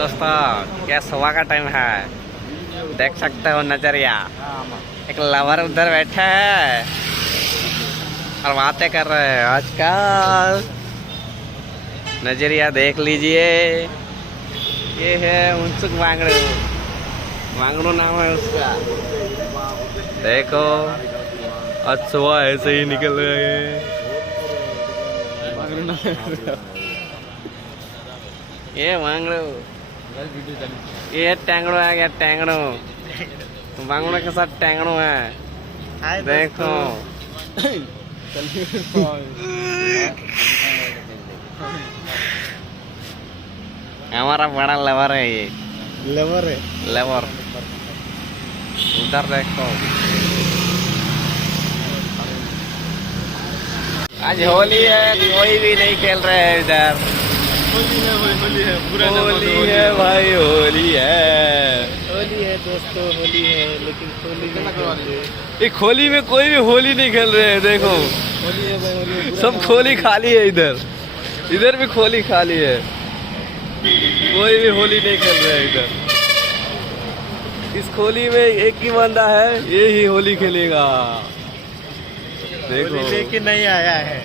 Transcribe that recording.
दोस्तों क्या सुबह का टाइम है, देख सकते हो नजरिया। एक लवर उधर बैठा है और बातें कर रहे हैं। आज का नजरिया देख लीजिए, ये है उनसुक वांगड़ू। वांगड़ू नाम है उसका। देखो आज सुबह ऐसे ही निकल रहे हैं। ये वांगड़ू, ये टैंगड़ू आ गया। टैंगड़ू वांगड़ू के साथ टैंगड़ू है। देखो हमारा बड़ा लवर है ये। लवर है, लवर उधर देखो। आज होली है, कोई भी नहीं खेल रहे हैं इधर। होली है, होली है भाई, होली है। होली है दोस्तों, होली है, लेकिन होली नहीं खेलते। एक होली में कोई भी होली नहीं खेल रहे हैं। देखो होली है भाई, होली है, सब खोली खाली है। इधर भी खोली खाली है, कोई भी होली नहीं खेल रहे हैं इधर। इस खोली में एक ही बंदा है, ये ही होली खेलेगा। देखो होली लेके नहीं आया है।